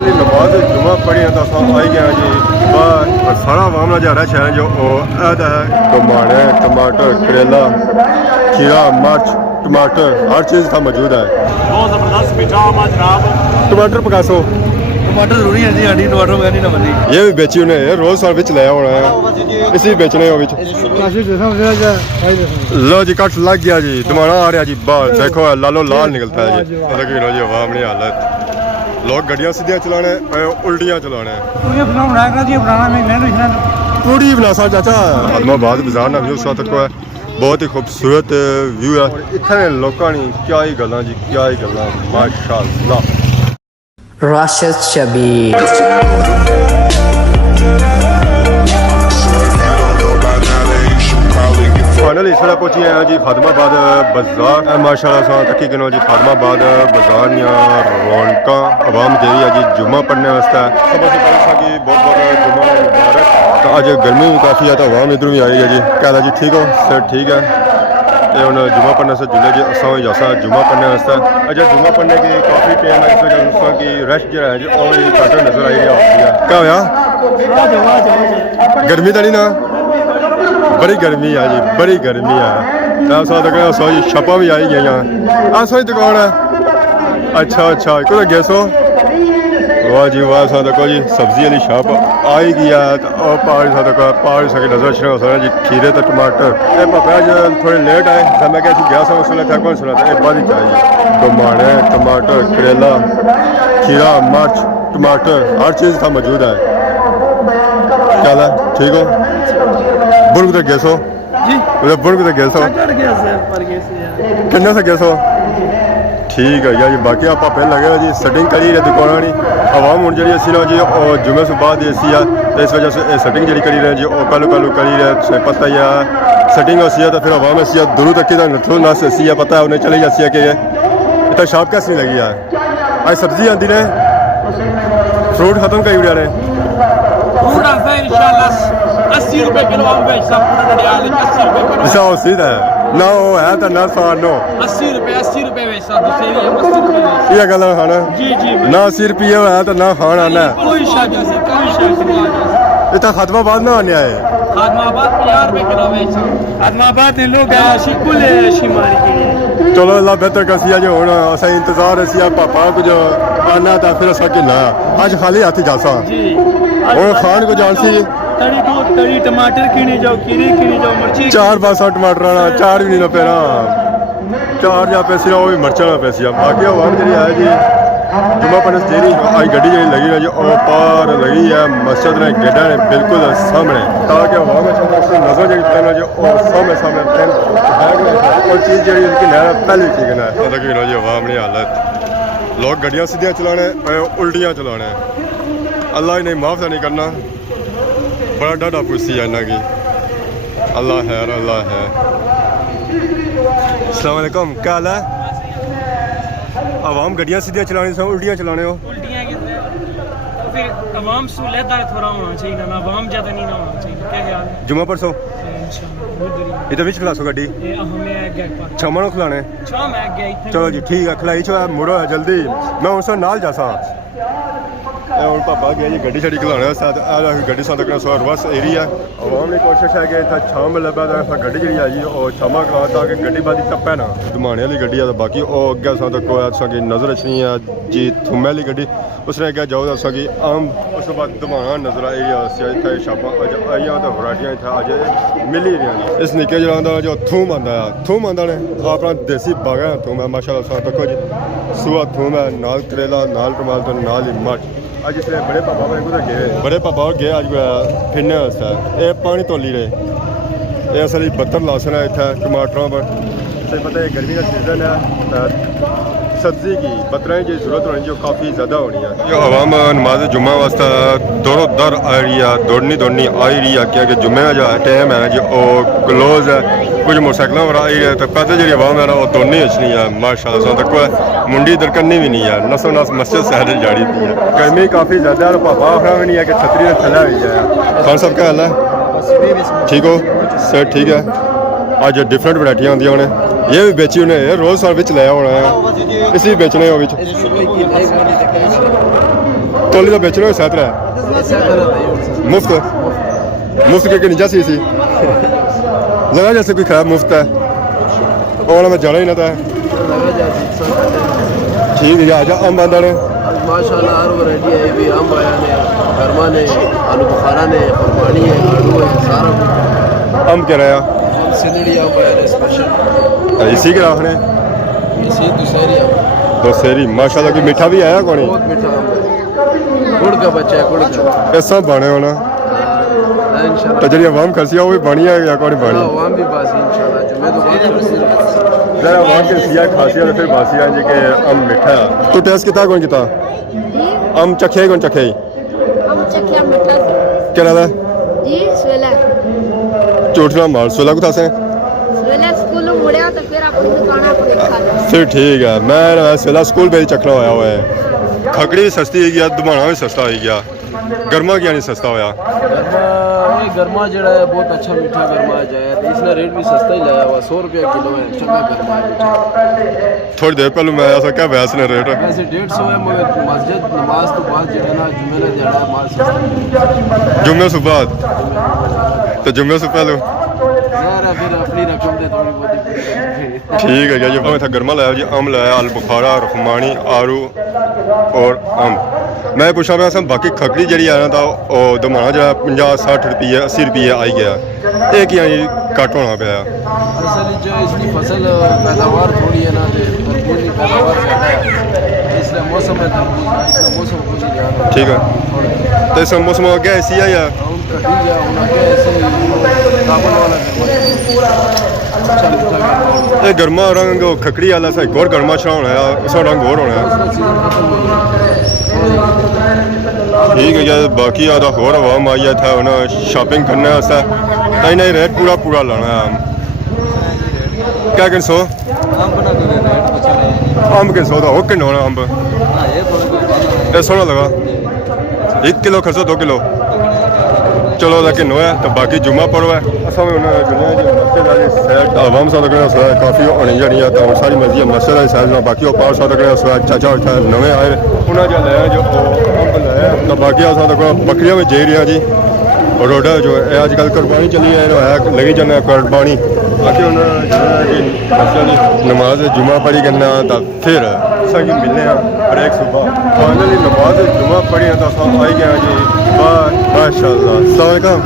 नमाज जुमा पढ़ी तो अस आई गए जी बाहर सारा वामना जरा शहर जो टमाटर टमाटर करेला खीरा मिर्च टमाटर हर चीज़ का मौजूद है। बहुत ज़बरदस्त मीठा आम जनाब। टमाटर पकासो टमाटर जरूरी है जी आंटी टमाटर वगैरह नहीं बनी ये भी बेची उन्हें ये रोज साल बिच लाया होना है इसी बेचने हो बिच लो जी कट लग गया जी दमाना आ रहा जी बाहर देखो लालो लाल निकलता है जी देखो जी अवाम ने हालत लोग गड्डियां सीधियां चलाने उल्टियां चलाने पूरी बनासा चाचा आदमाबाद बाजार ना व्यू साथ को है बहुत ही खूबसूरत व्यू है इतने लोगों ने क्या ही गल्लां जी क्या ही गल्लां माशाअल्लाह। Rashid Shabir फाइनली इस वेले पहुंची हैं जी खादमाबाद बाजार माशाअल्लाह सा तकी गिनो जी खादमाबाद बाजार या रौनक आवाम दे रही है जी जुम्मा पढ़ने वास्ते सबसे पहले कि बहुत बहुत जुम्मा मुबारक। तो अज गर्मी भी काफ़ी है तो आवाम इधर भी आई है जी क्या जी ठीक हो सर ठीक है ये हम जुम्मा पढ़ने से जुले जी असा जैसा जुम्मा पढ़ने वास्ते अच्छा जुम्मा पढ़ने की काफ़ी टाइम है इस वजह से कि रश जो है जी और भी घट नजर आई है क्या होया गर्मी तो नहीं ना बड़ी गर्मी है जी बड़ी गर्मी है सो जी छप्पा भी आई गई सो दुकान है अच्छा अच्छा कुछ गैसो वाह जी वाह सा देखो जी सब्जी वाली शॉप आई गई है तो पहाड़ी सा देखो पहाड़ी सके नजर शुरू हो जी खीरे तो टमाटर ये पापा जो थोड़े लेट आए जब मैं क्या गया उस वेले था कौन सुना था एक बात ही चाहिए टमाटर टमाटर करेला खीरा मिर्च टमाटर हर चीज़ का मौजूद है क्या है ठीक हो बुर्ग तक गैसो जी बुर्ग तक गैसो किन्ने से गैसो ठीक है यार बाकी आप पहले लगे जी सेटिंग करी रहे दुकाना नहीं आवाम हूँ जी असी ना जी और जुमे से बाद एसी है तो इस वजह से सेटिंग जी करी रहे जी और कल करी रहे पता ही है सेटिंग असी है तो फिर आवाम असी दूर तक नथो नस असी है पता है उन्हें चली जाती है कि इतना शॉप कैसे नहीं लगी है आज सब्जी आती ने फ्रूट खत्म करी उड़ा ने 80 रुपए किलो आम बेचता पूरा 80 रुपए किलो सीधा है ना वो है तो ना सा नो 80 रुपए बेचता दूसरे 80 रुपए ये गल खाना जी जी ना 80 रुपये है तो ना खाना ना कोई शक नहीं इतना खादमाबाद ना आने आए खादमाबाद 50 रुपए किलो बेचता खादमाबाद ने लोग शिकुल शिमारी के चलो अल्लाह बेहतर कसिया जो होना असा इंतजार है पापा को जो आना था फिर असा कि ना आज खाली हाथी जासा जी और खान को जानसी तड़ी टमाटर किने जाओ खीरे किने जाओ मिर्ची 4 पासा टमाटर आना 4 भी नहीं ना पेरा 4 या पैसे वो भी मिर्चा ना पैसे बाकी आवाम जी है जी जुम्मा पनस जी आई गड्डी जी लगी है जी और पार लगी है मस्जिद ने गेडा ने बिल्कुल सामने ताकि आवाम नजर जी करना जी और सामने सामने और चीज़ जी उसकी नहर पहली ठीक है ना जी आवाम ने हालत लोग गड्डियाँ सीधियाँ चलाने उल्टियाँ चलाने अल्लाह ही नहीं माफ़ नहीं करना बड़ा डाटा पुसी है इन्ना की अल्लाह है अल्लाह है। अस्सलाम वालेकुम क्या हाल है आवाम गड्डियाँ सीधियाँ चलाने से उल्टियाँ चलाने हो उल्टियाँ फिर आवाम सूलेदार थोड़ा होना चाहिए ना आवाम ज़्यादा नहीं ना होना चाहिए क्या ख्याल है जुम्मा परसों इधर बिच खिलासो गड्डी छामा खिलाने चलो जी ठीक है खिलाई छो मुड़ो है जल्दी मैं उस नाल जासा हूँ पापा गया जी गड्डी छड़ी खिलाने गड्डी सा तक बस एरिया आवाम की कोशिश है कि इतना छाम लब्भा तो गड्डी जी आई और छामा खिला ताकि गड्डी बादी टप्पे ना धुमाने वाली गड्डी है तो बाकी वो अगे सा तक असा नजर अच्छी है जी थुम्मे वाली गड्डी उसने अगर जाओ तो असा आम उस बाद धुमाना नजर आई इतने छापा अज आई तो वरायटियां इतना अज मिली रही इस निके जला जो थूम आंदा ने अपना देसी बागा थूम है माशाअल्लाह देखो जी सुहा थूम है नाल करेला नाल टमाटर नाल ही मिर्च अज इसलिए बड़े पापा बड़े पापा गए अज फिरने वास्ते ये पानी तोली रहे ये असल बत्तर लासन है इतना टमाटरों पर पता है गर्मी का सीजन है सब्जी की बतरें की जरूरत होनी जो काफ़ी ज़्यादा होनी है जो आवाम नमाज जुम्मा वास्ते दौरों दर आ रही है दौड़नी आ रही है क्योंकि जुम्मे का जो टाइम है जो क्लोज है कुछ मोटरसाइकिलों पर आई है तो पैदल जी आवाम है वो दौड़नी अच्छी है माशाअल्लाह तक मुंडी इधर करनी भी नहीं है नसो नस मस्जिद शहर जाड़ी थी है गर्मी काफ़ी ज़्यादा है पापा आखना भी नहीं है कि छतरी ने थला हुई है खान साहब क्या हाल है ठीक हो सर ठीक है अज डिफरेंट वरायटियां आंदियां ने ये भी बेची उन्हें ये रोज साल बिच लाया होना है इसी बेचने हो बिच ਤੋਲੀ ਦਾ ਵੇਚਣਾ ਹੋਇਆ ਸੈਤਰਾ ਮੁਫਤ ਮੁਫਤ के नहीं जासी सी लगा जैसे कोई खराब मुफ्त है और मैं जाना ही ना था ठीक है आजा अम्ब आंदा ने माशाल्लाह हर वैरायटी है भी अम्ब आया ने गरमा ने आलू बुखारा ने खुरमानी है आलू है सारा अम्ब क्या रहा सिंदड़ी अम्ब आया ने स्पेशल इसी के राखने इसी दूसरी अम्ब दोसेरी माशाल्लाह की मीठा भी आया कौन बहुत मीठा अम्ब है गुड़ का बच्चा है गुड़ का ये सब बने होना इंशाल्लाह तो जी आवाम खर्ची वो भी बनी है या कौन बनी आवाम भी बासी इंशाल्लाह जुमे तो बात जरा आवाम के सिया खासियत है फिर बासी है जी के अम्ब मीठा तो टेस्ट कितना कौन कितना अम्ब चखे कौन चखे हम चखिया मीठा से क्या ना जी सोला चोटना मार 16 को था से सोला स्कूल मुड़िया तो फिर अपन दुकाना पर खा लो फिर ठीक है मैं सिला स्कूल पे चखना होया हुआ है खकड़ी भी सस्ती है गया दुमाना भी सस्ता हो गया गर्मा क्या नहीं सस्ता होया ये गरमा जड़ा है बहुत अच्छा मीठा गरमा है जाए इसने रेट भी सस्ता ही लाया हुआ 100 रुपया किलो है चंगा गरमा है मीठा थोड़ी देर पहले मैं ऐसा क्या वैसे ने रेट वैसे 150 है मगर मस्जिद नमाज तो बाद जो है ना जुमे का जड़ा है माल सस्ता जुम्मे सुबह तो जुम्मे से पहले यार फिर अपनी रकम दे थोड़ी बहुत ठीक है जी मैं था गर्मा लाया जी अम्ब लाया आलू बुखारा रखमानी आरू और अम्ब मैं पूछा मैं सब बाकी खकड़ी जी आया था दमाना जो 50-60 रुपये 80 रुपये आई गया एक ही घट होना पाया असल जो इसकी फसल पैदावार थोड़ी है ना तरबूज की पैदावार ज़्यादा है इसलिए मौसम है तरबूज इसलिए मौसम कुछ नहीं ज़्यादा ठीक है तो इस मौसम हो गया ऐसी है या हम कटी गया होना क्या ऐसे काबल वाला अच्छा मीठा ये गर्मा रंग खकड़ी वाला सा एक और गर्मा छाना है उसका रंग और होना है सीजन खत्म हो गया ठीक है यार बाकी आधा और आवाम आया था उन्हें शॉपिंग करने वास्ते नहीं नहीं रेट पूरा पूरा लाना है क्या किन सौ अम्ब किन सौ था वो किन होना अम्ब ये सोना लगा 1 किलो खर्चो 2 किलो चलो लेकिन है तो बाकी जुम्मा पड़ो है असा में उन्हें दुनिया की मस्जिद वाली सैर आवाम साथ काफ़ी होनी जानी है तो सारी मस्जिद मस्जिद वाली सैर बाकी पार साथ चाचा उठा नवे आए उन्हें जो लाया जो अम्ब लाया तो बाकी बकरियां में जे रही जी रोडा जो है अजकल कुर्बानी चली है लगी जाना कुर्बानी बाकी उन्होंने नमाज जुम्मा पढ़ी करना तो फिर अभी मिलने हर एक सुबह फाइनली नमाज जुम्मा पढ़ी तो आई गया जी माशाल्लाह अस्सलाम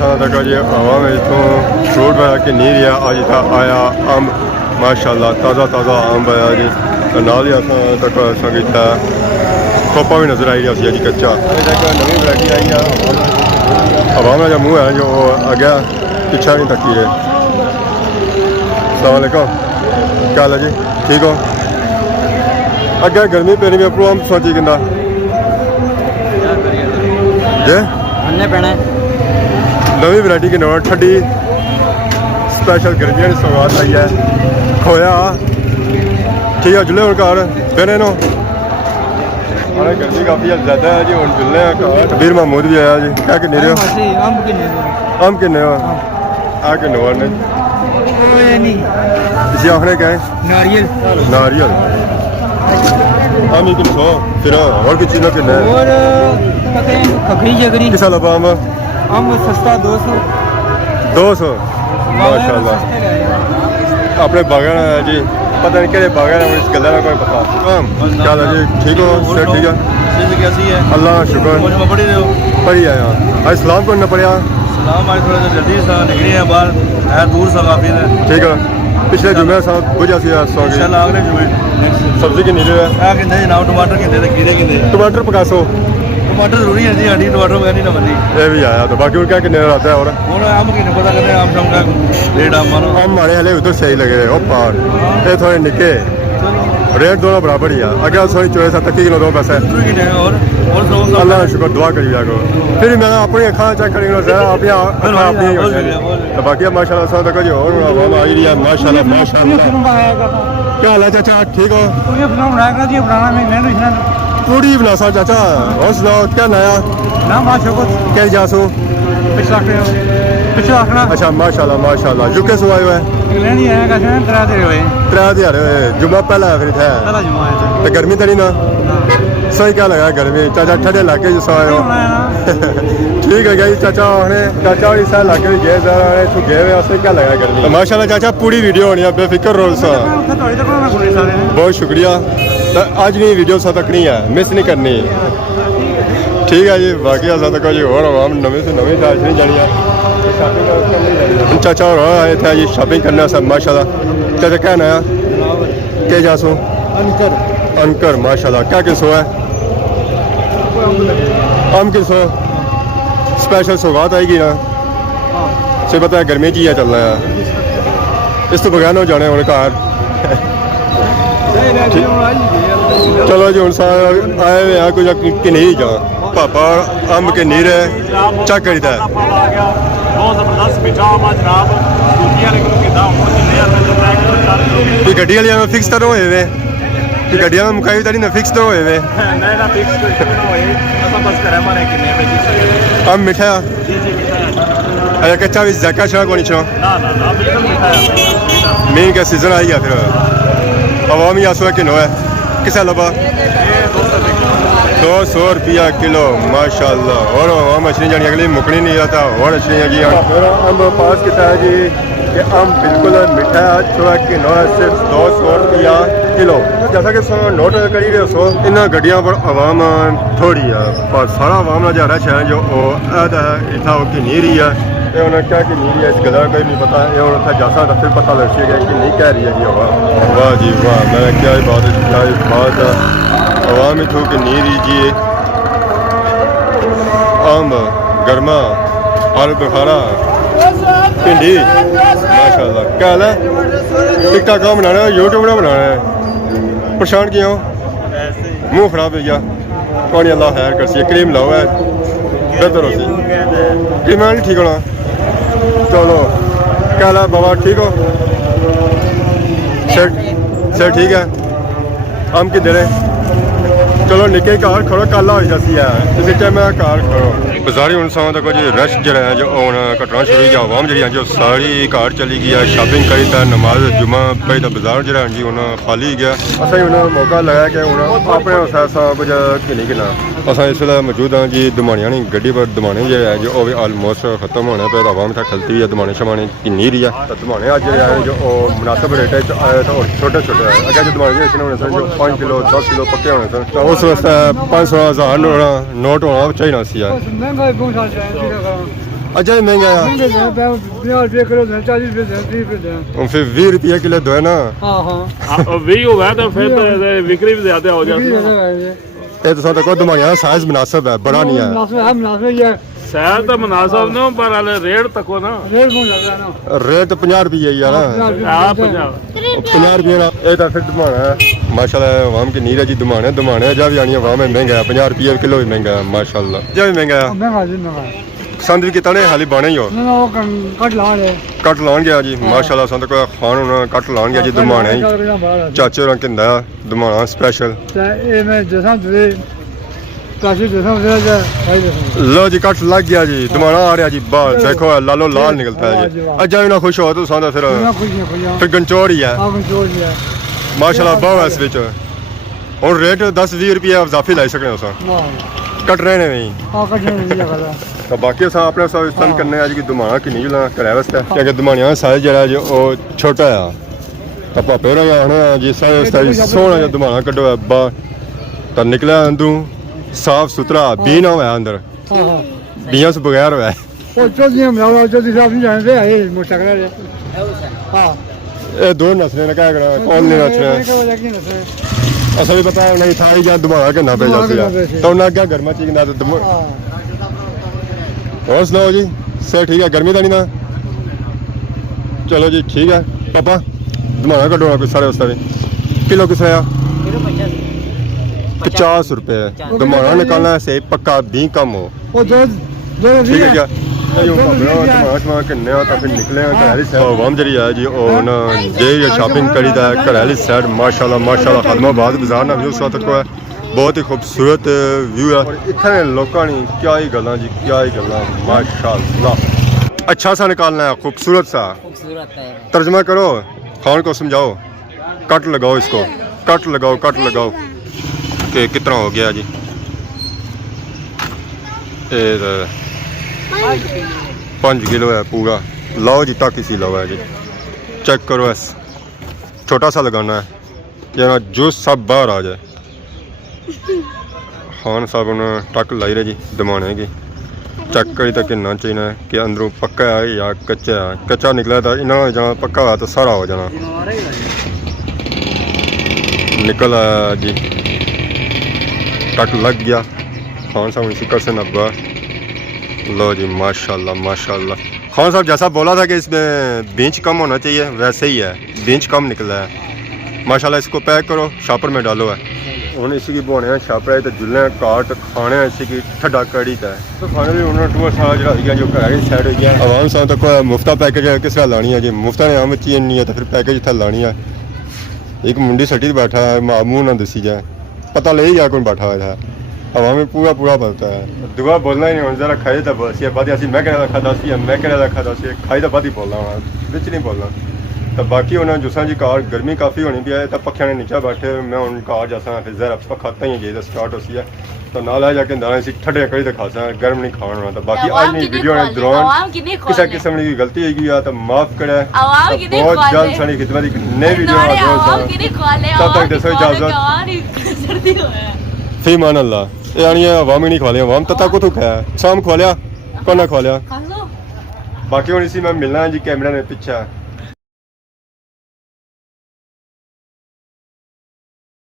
वालेकुम जी हवा में इतों फ्रूट वगैरह कि नहीं रहा अज तक आया अम्ब माशाल्लाह ताज़ा ताज़ा अम्ब आया जी नाल ही तक किया खोपा भी नजर आई रहा जी कच्चा नवी वैरायटी आई है हवा में जो मुँह है जो अगे पिछा नहीं तकी है अस्सलाम वालेकुम क्या हाल है जी ठीक हो अगे गर्मी पेनी में अपू अम्ब सोची किंदा जे नवी वैरायटी की नोट ठंडी स्पेशल गर्मियों की सौगात आई है खोया ठीक है जुले हूँ घर फिर नो गर्मी काफ़ी ज़्यादा है जी हूँ जुले कबीर महमूद भी आया जी क्या किन्ने रहे हो अम्ब किन्ने हो आ किन्ने हो ने इसी आखने क्या है नारियल नारियल अम्ब किन सौ फिर और किस चीज़ किन्ने और खकड़ी जगरी किस लबा अम्ब अम्ब सस्ता 200 200 माशाल्लाह अपने बागान है जी पता नहीं क्या बागान है इस गला का कोई पता क्या हाल है जी ठीक हो सर ठीक है कैसी है अल्लाह का शुक्र पढ़ी रहे हो पढ़ी आया आज सलाम को न पढ़िया सलाम आज थोड़ा सा जल्दी सा निकले हैं बाहर है दूर सा काफ़ी है ठीक है पिछले जुमे साथ बुझा सी इंशाल्लाह अगले जुमे सब्जी की नीले है कितने जनाब टमाटर कितने खीरे कितने टमाटर पकासो टमाटर जरूरी है जी हड्डी टमाटर बगैर नहीं ना बनती ये भी आया तो बाकी उनका कितने रहता है और आम की पता करते हैं आम शाम का रेट आम मानो हम हमारे हले उधर सही लगे ओ पार ये थोड़े निके रेट दोनों बराबर ही है अगर थोड़ी 74 किलो दो पैसे और अल्लाह का शुक्र दुआ करी जाको फिर मैं अपनी अखा चेक करी अपनी अपनी तो बाकी माशाल्लाह सब तक जो और आई रही है माशाल्लाह माशाल्लाह क्या हाल है चाचा ठीक हो पूरी बना सा चाचा और सुनाओ क्या नया क्या जासो अच्छा माशाल्लाह माशाल्लाह युके सो आयो है 3 दिन जुम्मा पहला आखिरी था तो गर्मी तो नहीं ना सही क्या लगा गर्मी चाचा ठंडे इलाके जो सो आए हो ठीक है जी चाचा हमने चाचा और इस इलाके में गए जरा तू गए हुए उससे क्या लगा गर्मी तो माशाल्लाह चाचा पूरी वीडियो होनी है बेफिक्र रहो सा बहुत शुक्रिया तो आज नहीं वीडियो सा तक नहीं है मिस नहीं करनी ठीक है जी बाकी असा तक जी और आवाम नवे से नवी दाज नहीं जानी है चाचा और आए थे जी शॉपिंग करना सब माशाल्लाह चाचा क्या नया क्या जासो अनकर माशाल्लाह क्या किसो है आम किसो स्पेशल सौगात आएगी ना से पता है गर्मी चीज़ चल रहा है इस तो बगैर हो जाने उन्हें घर चलो जी हूँ आए हुए हैं कुछ कि नहीं जा पापा अंब के नीरे चक करीदा बहुत जबरदस्त मीठा आम जनाब गड्डी वाले फिक्स तो होए वे गड्डियां मुकाई तो नहीं फिक्स तो होए वे आम मीठा अरे कच्चा भी जका छा को नहीं छो मीन का सीजन आई गया फिर आवामी आसुआ किलो है किसा लबा 200 रुपया किलो माशाल्लाह और आम मछली जानी अगली मुकनी नहीं आता और मछली जी अम्ब पास किता है जी कि आम बिल्कुल मीठा छुआ किलो है सिर्फ 200 रुपया किलो जैसा कि नोट करी रहे सो इन गड्डियों पर आवाम थोड़ी है पर सारा आवाम ना जा रहा है जो इतना की नहीं रही है ये उन्हें क्या कि नहीं रही है इस गला कोई नहीं पता ये उन्हें जैसा तो फिर पता लग गया कि नहीं कह रही है जी आवाम वाह जी वाह मैं क्या ही बात है क्या ही बात है आवाम इतों की नहीं रही जी आम गर्मा आलू बुखारा भिंडी माशाल्लाह क्या हाल है टिकटॉक का बनाना है यूट्यूब ना बनाना है परेशान क्यों मुंह खराब हो गया कौन अल्लाह खैर कर सी क्रीम लाओ है बेहतर हो सी क्रीम नहीं ठीक होना चलो क्या हाल है बाबा ठीक हो सर ठीक है आम कि दे चलो निके घर खड़ो कल हो जाती है इस टाइम घर खड़ो बाजारी इंसान तक जी रश जरा है जो घटना शुरू हुई आवाम जी जो सारी घर चली गई है शॉपिंग करी था नमाज जुमा पई तो बाजार जरा जी उन्हें खाली गया असा उन्हें मौका लगा कि उन्हें अपने कुछ किन्नी किना असा इस वे मौजूद हाँ जी दमानिया गड्डी पर दमाने जो है जो आलमोस्ट खत्म होने पे आवाम तक खलती हुई है दमाने शमाने किन्नी रही है तो दमाने अज जो है जो मुनासिब रेट आए तो छोटे छोटे अगर जो दमाने होने सन जो 5 किलो 10 किलो पक्के होने सन तो उस वास्ते 500,000 नोट होना चाहिए सी अच्छा ही महंगा है फिर 20 रुपये किलो दो है ना भी होगा तो फिर बिक्री भी ज्यादा हो जाती है ये तो साथ को दमानिया साइज मुनासिब है बड़ा नहीं है शहर तो मुनासिब ना पर रेट तको ना रेट 50 रुपये ही है ना 50 रुपये ये तो फिर दमाना है माशाल्लाह आवाम की नीर है जी दमाने जब भी आनी आवाम है महंगा है 50 रुपये किलो भी महंगा है माशाल्लाह जब भी महंगा है संद भी कितना ने हाली बने ही हो कट लान गया जी माशाल्लाह संद को खान उन्होंने कट लान गया जी दमाने चाचे रंग किंदा दमाना स्पेशल लो जी कट लग गया जी दमाना आ रहा जी बाहर देखो लालो लाल निकलता है जी अजा भी ना खुश हो तो सादा फिर गंचौर ही है माशाल्लाह बहुत है इस विच और रेट 10-20 रुपये इजाफी लाई सकते हो कट रहे ने नहीं तो बाकी अस अपने पसंद करने जी कि दमाना कि नहीं लाना कराए वास्ते क्योंकि दमानिया साइज जरा जो छोटा है तो पापे होना जी साइज सोहना जो दमाना कड्डो बाहर तो निकला अंदू साफ सुथरा बी ना हुआ अंदर बिया से बगैर हुआ ये दो नस्लें क्या करना कौन नहीं नस्लें असा भी पता नहीं था या दमाना करना पे जाती है तो उन्हें क्या गर्मा चीज ना और सुनाओ जी सर ठीक है गर्मी तो नहीं ना चलो जी ठीक है पापा दमाना कटोना कुछ सारे उसका भी किलो किस है 50 रुपए दमाना निकालना है सही पक्का भी कम हो ठीक है क्या शॉपिंग करी घरैली साइड माशाल्लाह खदमाबाद बाजार ना व्यू उस वक्त को है बहुत ही खूबसूरत व्यू है इतने लोगों ने क्या ही गल्लां जी क्या ही गल्लां माशाल्लाह अच्छा सा निकालना है खूबसूरत सा तर्जमा करो खान को समझाओ कट लगाओ इसको कट लगाओ कि कितना हो गया जी। ये 5 किलो है पूरा। लाओ जी तक इसी लो है जी, चेक करो। ऐस छोटा सा लगाना है या जूस सब बाहर आ जाए। खान साहब ने टक लाई रहे जी दमाने की। चेक करी तो कितना चाहिए कि अंदरों पक्का है या कच्चा है। कच्चा निकला तो इन्होंने जाना, पक्का हुआ तो सारा हो जाना। निकल आया जी, टक लग गया। खान साहब ने शिकर से नब्बा। लो जी माशाल्लाह माशाल्लाह। खान साहब जैसा बोला था कि इसमें बीज कम होना चाहिए वैसे ही है, बीज कम निकला है माशाल्लाह। इसको पैक करो, शापर में डालो है। हूँ इसी की बोने छापड़ा तो जुल्ले काट खाने इसी की ठंडा कड़ी का तो खाने भी उन्होंने टूर सारा जो जो घर साइड हो गया। आवाम साथ तक मुफ्ता पैकेज किस तरह लानी है जी, मुफ्ता ने आम चीज नहीं है तो फिर पैकेज इतना लानी है। एक मुंडी सटी बैठा है, मामू ना दसी जाए, पता ले ही जा कौन बैठा हुआ है। आवाम में पूरा पूरा बनता है। दुआ बोलना ही नहीं हूँ, जरा खाई तो बस बाद मैं कहने रखा दस मैं कहने रखा दस खाई तो बाद ही बोलना वहाँ बिच नहीं बोलना। तो बाकी उन्हें जुसा जी कार गर्मी काफ़ी होनी भी है तो पक्खिया ने नीचे बैठे मैं उन कार जैसा फिर जरा पक्खा ही गई तो स्टार्ट होती है तो ना ला जाके दाने सी ठंडे कड़ी तो खासा गर्म नहीं खाना होना। तो बाकी आज नहीं वीडियो ने दौरान किसी किस्म की गलती होगी या तो माफ़ करे। बहुत जल्द सारी खिदमत एक नई वीडियो तब तक दसो इजाजत फी मान अल्लाह। ये आनी है अवाम ही नहीं खा लिया, अवाम तथा को तो खाया शाम खा लिया को ना खा लिया। बाकी हूँ इसी में मिलना है जी कैमरा ने पीछे।